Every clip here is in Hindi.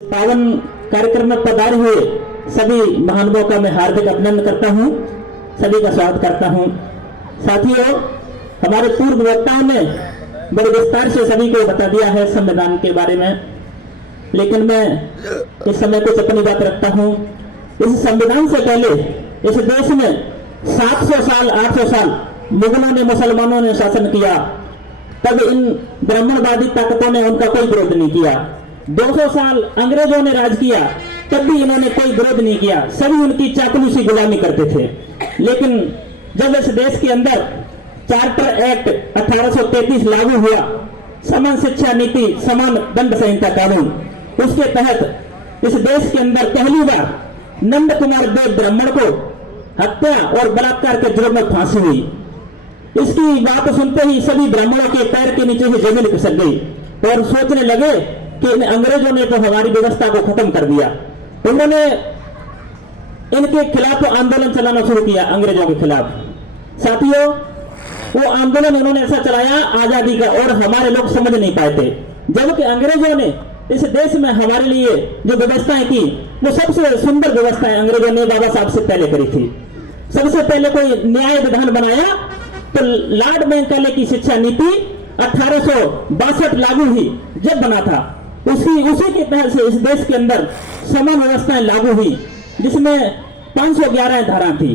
पावन कार्यक्रम में पधारे हुए सभी महानुभावों का मैं हार्दिक अभिनंदन करता हूं, सभी का स्वागत करता हूं। साथियों, हमारे पूर्व वक्ताओं ने बड़े विस्तार से सभी को बता दिया है संविधान के बारे में, लेकिन मैं इस समय कुछ अपनी बात रखता हूं। इस संविधान से पहले इस देश में 700 साल 800 साल मुगलों ने मुसलमानों ने शासन किया, तब इन ब्राह्मणवादी ताकतों ने उनका कोई विरोध नहीं किया। 200 साल अंग्रेजों ने राज किया, तब भी इन्होंने कोई विरोध नहीं किया, सभी उनकी चापलूसी गुलामी करते थे। लेकिन जब इस देश के अंदर चार्टर एक्ट 1833 लागू हुआ, समान शिक्षा नीति, समान दंड संहिता कानून, उसके तहत इस देश के अंदर पहली बार नंद कुमार देव ब्राह्मण को हत्या और बलात्कार के जुर्म में फांसी हुई। इसकी बात सुनते ही सभी ब्राह्मणों के पैर के नीचे ही जमीन खिसक गई और सोचने लगे कि इन अंग्रेजों ने तो हमारी व्यवस्था को खत्म कर दिया। उन्होंने इनके खिलाफ आंदोलन चलाना शुरू किया, अंग्रेजों के खिलाफ। साथियों, वो आंदोलन उन्होंने ऐसा चलाया आजादी का, और हमारे लोग समझ नहीं पाए थे। जबकि अंग्रेजों ने इस देश में हमारे लिए जो व्यवस्थाएं की, वो सबसे सुंदर व्यवस्थाएं अंग्रेजों ने बाबा साहब से पहले करी थी। सबसे पहले कोई न्याय विधान बनाया तो लॉर्ड मैकाले की शिक्षा नीति 1862 लागू हुई। जब बना था उसी के तहत से इस देश के अंदर समान व्यवस्थाएं लागू हुई, जिसमें 511 धारा थी।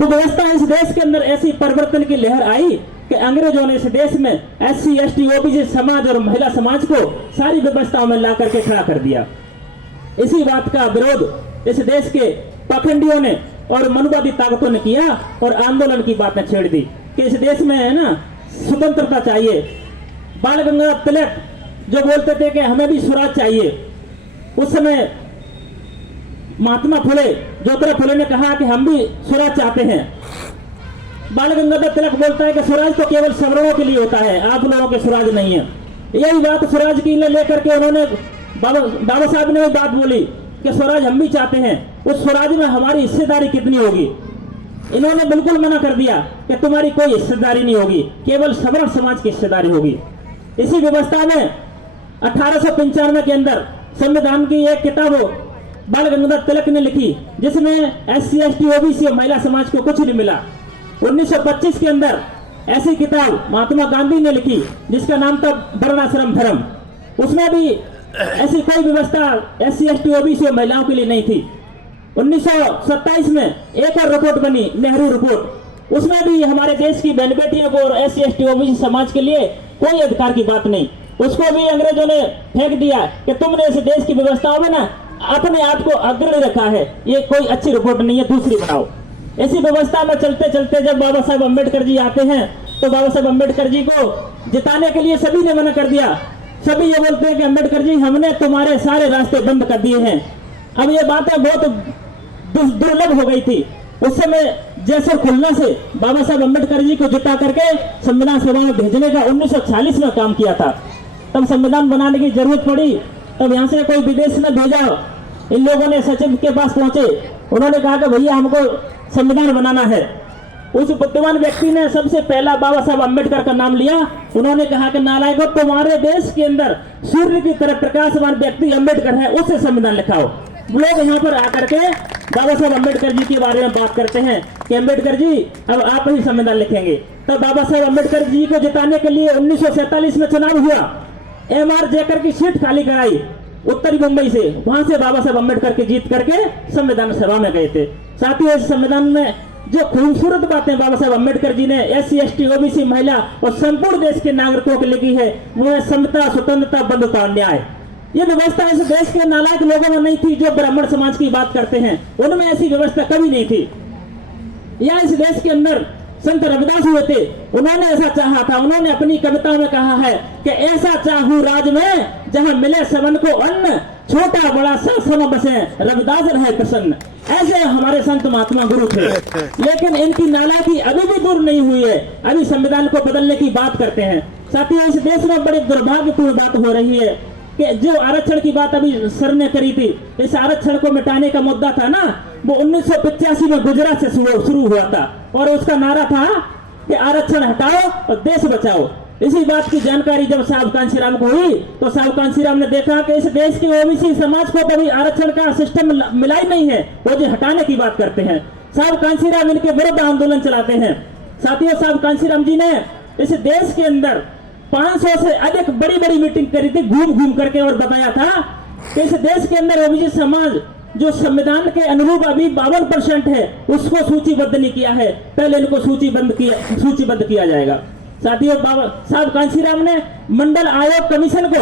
वो व्यवस्था इस देश के अंदर ऐसी परिवर्तन की लहर आई कि अंग्रेजों ने इस देश में SC ST OBC समाज और महिला समाज को सारी व्यवस्थाओं में ला करके खड़ा कर दिया। इसी बात का विरोध इस देश के पाखंडियों ने और मनुवादी ताकतों ने किया और आंदोलन की बातें छेड़ दी कि इस देश में है ना स्वतंत्रता चाहिए। बाल गंगाधर तिलक जो बोलते थे कि हमें भी स्वराज चाहिए, उस समय महात्मा फुले, ज्योतिराव फुले ने कहा कि हम भी स्वराज चाहते हैं। बाल गंगाधर तिलक बोलता है कि स्वराज तो केवल सवर्णों के लिए होता है, आप लोगों के स्वराज नहीं है। यही बात स्वराज की लेकर के उन्होंने बाबा साहब ने भी बात बोली कि स्वराज हम भी चाहते हैं, उस स्वराज में हमारी हिस्सेदारी कितनी होगी। इन्होंने बिल्कुल मना कर दिया कि तुम्हारी कोई हिस्सेदारी नहीं होगी, केवल सवर्ण समाज की हिस्सेदारी होगी। इसी व्यवस्था में 1895 के अंदर संविधान की एक किताब बाल गंगाधर तिलक ने लिखी, जिसमें SC ST OBC और महिला समाज को कुछ नहीं मिला। 1925 के अंदर ऐसी किताब महात्मा गांधी ने लिखी जिसका नाम था वर्णाश्रम धर्म। उसमें भी ऐसी कोई व्यवस्था SC ST OBC और महिलाओं के लिए नहीं थी। 1927 में एक और रिपोर्ट बनी, नेहरू रिपोर्ट। उसमें भी हमारे देश की बहन बेटियों को और SC ST OBC समाज के लिए कोई अधिकार की बात नहीं। उसको भी अंग्रेजों ने फेंक दिया कि तुमने इस देश की व्यवस्थाओं में ना अपने आप को अग्रणी रखा है, ये कोई अच्छी रिपोर्ट नहीं है, दूसरी बनाओ। ऐसी व्यवस्था में चलते चलते जब बाबा साहब अम्बेडकर जी आते हैं, तो बाबा साहब अम्बेडकर जी को जिताने के लिए सभी ने मना कर दिया। सभी ये बोलते हैं कि अम्बेडकर जी, हमने तुम्हारे सारे रास्ते बंद कर दिए हैं। अब ये बातें बहुत दुर्लभ हो गई थी। उस समय जैसे खुलने से बाबा साहब अम्बेडकर जी को जिता करके संविधान सभा में भेजने का 1940 में काम किया था। तब संविधान बनाने की जरूरत पड़ी, तब यहाँ से कोई विदेश में भेजा। इन लोगों ने सचिव के पास पहुंचे, उन्होंने कहा कि भैया हमको संविधान बनाना है। उस बुद्धिमान व्यक्ति ने सबसे पहला बाबा साहब अम्बेडकर का नाम लिया। उन्होंने कहा कि नालायकों, तुम्हारे देश के अंदर सूर्य की तरह प्रकाशमान व्यक्ति अम्बेडकर है, उससे संविधान लिखाओ। लोग यहाँ पर आकर के बाबा साहब अम्बेडकर जी के बारे में बात करते हैं कि अम्बेडकर जी अब आप ही संविधान लिखेंगे। तब बाबा साहब अम्बेडकर जी को जिताने के लिए 1947 में चुनाव हुआ। MR जेकर की सीट खाली कराई उत्तरी मुंबई से, वहां से बाबा साहब अम्बेडकर के जीत करके संविधान सभा में गए थे। साथियों, इस संविधान में जो खूबसूरत बातें बाबा साहब अम्बेडकर जी ने SC ST OBC महिला और संपूर्ण देश के नागरिकों के लिए की है, वो है समता, स्वतंत्रता, बंधुता, न्याय। ये व्यवस्था इस देश के नालायक लोगों में नहीं थी जो ब्राह्मण समाज की बात करते हैं, उनमें ऐसी व्यवस्था कभी नहीं थी। या इस देश के अंदर संत रविदास हुए थे, उन्होंने ऐसा चाहा था। उन्होंने अपनी कविता में कहा है कि ऐसा चाहूं राज में जहां मिले सबन को अन्न, छोटा बड़ा सब बसे, रविदास रहे प्रसन्न। ऐसे हमारे संत महात्मा गुरु थे। लेकिन इनकी नालायकी अभी भी दूर नहीं हुई है, अभी संविधान को बदलने की बात करते हैं। साथियों, इस देश में बड़ी दुर्भाग्यपूर्ण बात हो रही है कि जो आरक्षण की बात अभी सर ने करी थी, इस आरक्षण को मिटाने का मुद्दा था ना, वो 1985 में गुजरात से शुरू हुआ था और उसका नारा था कि आरक्षण हटाओ और देश बचाओ। इसी बात की जानकारी जब साहब कांशीराम को हुई तो साहब कांशीराम ने देखा कि इस देश के ओबीसी समाज को कभी आरक्षण का सिस्टम मिला ही नहीं है, वो जो हटाने की बात करते हैं। साहब कांशीराम इनके विरुद्ध आंदोलन चलाते हैं। साथियों, साहब कांशीराम जी ने इस देश के अंदर 500 से अधिक बड़ी बड़ी मीटिंग करी थी घूम घूम करके, और बताया था कि इस देश के अंदर ओबीसी समाज जो संविधान के अनुरूप अभी 52% है उसको सूचीबद्ध नहीं किया है, पहले इनको सूचीबद्ध किया जाएगा। साथियों, साहब कांशीराम ने मंडल आयोग कमीशन को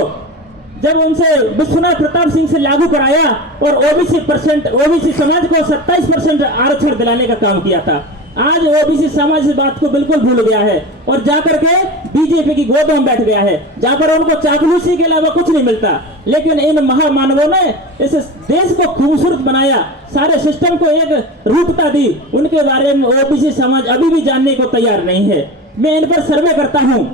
जब उनसे विश्वनाथ प्रताप सिंह से लागू कराया और ओबीसी समाज को 27% आरक्षण दिलाने का काम किया था। आज ओबीसी समाज इस बात को बिल्कुल भूल गया है और जाकर के बीजेपी की गोद में बैठ गया है, जहां पर उनको चापलूसी के अलावा कुछ नहीं मिलता। लेकिन इन महामानवों ने इस देश को खूबसूरत बनाया, सारे सिस्टम को एक रूपता दी, उनके बारे में ओबीसी समाज अभी भी जानने को तैयार नहीं है। मैं इन पर सर्वे करता हूं,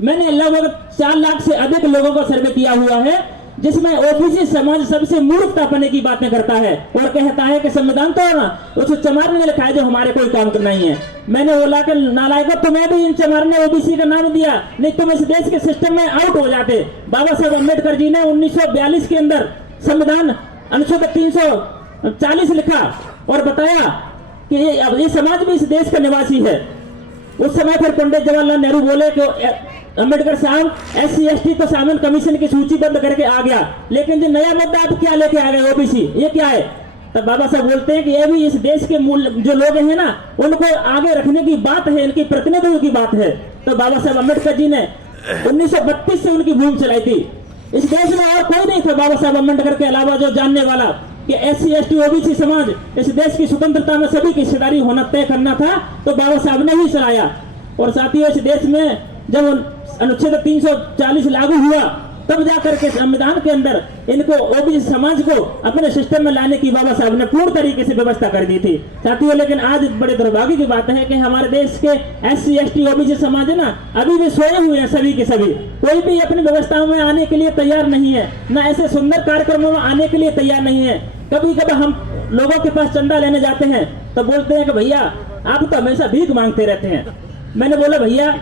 मैंने लगभग 4 लाख से अधिक लोगों का सर्वे किया हुआ है, जिसमें ओबीसी समाज सबसे मूर्खतापने की बातें करता है और कहता है कि संविधान तो है ना, उस चमार ने लिखा है जो हमारे कोई काम करना ही है। मैंने बोला कि नालायक, तुम्हें भी इन चमार ने ओबीसी का नाम दिया, नहीं तुम इस देश के सिस्टम में आउट हो जाते। बाबा साहब अम्बेडकर जी ने 1942 के अंदर संविधान अनुच्छेद 340 लिखा और बताया कि ये समाज भी इस देश का निवासी है। उस समय फिर पंडित जवाहरलाल नेहरू बोले कि अम्बेडकर साहब SC ST तो सामन कमीशन की सूचीबद्ध करके आ गया, लेकिन जो नया मुद्दा आप क्या लेके आ गए ओबीसी, ये क्या है? तब बाबा साहब बोलते हैं कि ये भी इस देश के मूल जो लोग हैं ना, उनको आगे रखने की बात है, इनकी प्रतिनिधित्व की बात है। तो बाबा साहब अम्बेडकर जी ने 1932 से उनकी भूमि चलाई थी। इस देश में और कोई नहीं था बाबा साहब अम्बेडकर के अलावा जो जानने वाला कि SC ST ओबीसी समाज इस देश की स्वतंत्रता में सभी की हिस्सेदारी होना तय करना था, तो बाबा साहब ने ही चलाया। और साथियों, इस देश में जब अनुच्छेद 340 लागू हुआ तब जाकर के संविधान के अंदर इनको ओबीसी समाज को अपने सिस्टम में लाने की बाबा साहब ने पूर्ण तरीके से व्यवस्था कर दी थी। साथियों, लेकिन आज बड़े दुर्भाग्य की बात है कि हमारे देश के SC ST ओबीसी समाज है ना, अभी भी सोए हुए हैं सभी के सभी। कोई भी अपनी व्यवस्थाओं में आने के लिए तैयार नहीं है, ना ऐसे सुंदर कार्यक्रमों में आने के लिए तैयार नहीं है। कभी कभी हम लोगों के पास चंदा लेने जाते हैं तो बोलते हैं कि भैया आप तो हमेशा भीख मांगते रहते हैं। मैंने बोला भैया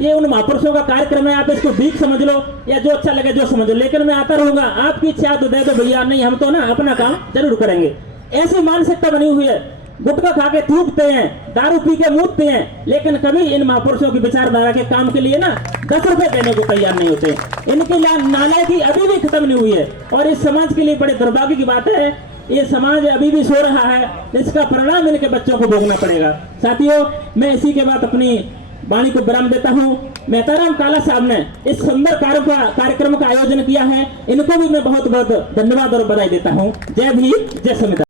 ये उन महापुरुषों का कार्यक्रम है, आप इसको भीख समझ लो या जो अच्छा लगे जो समझ लो, लेकिन मैं आता रहूंगा, आपकी इच्छा तो दे दो भैया, नहीं हम तो ना अपना काम जरूर करेंगे। ऐसी मानसिकता बनी हुई है। गुटखा खा के थूकते हैं, दारू पी के मूतते हैं, लेकिन कभी इन महापुरुषों की विचारधारा के काम के लिए ना 10 रुपए देने को तैयार नहीं होते। इनकी नालायकी अभी भी खत्म नहीं हुई है और इस समाज के लिए बड़े दुर्भाग्य की बात है, ये समाज अभी भी सो रहा है, इसका परिणाम इनके बच्चों को भोगना पड़ेगा। साथियों, मैं इसी के बाद अपनी वाणी को विराम देता हूं। मेहताराम काला साहब ने इस सुंदर कार्यक्रम का आयोजन किया है, इनको भी मैं बहुत बहुत धन्यवाद और बधाई देता हूं। जय भीम, जय संविधान।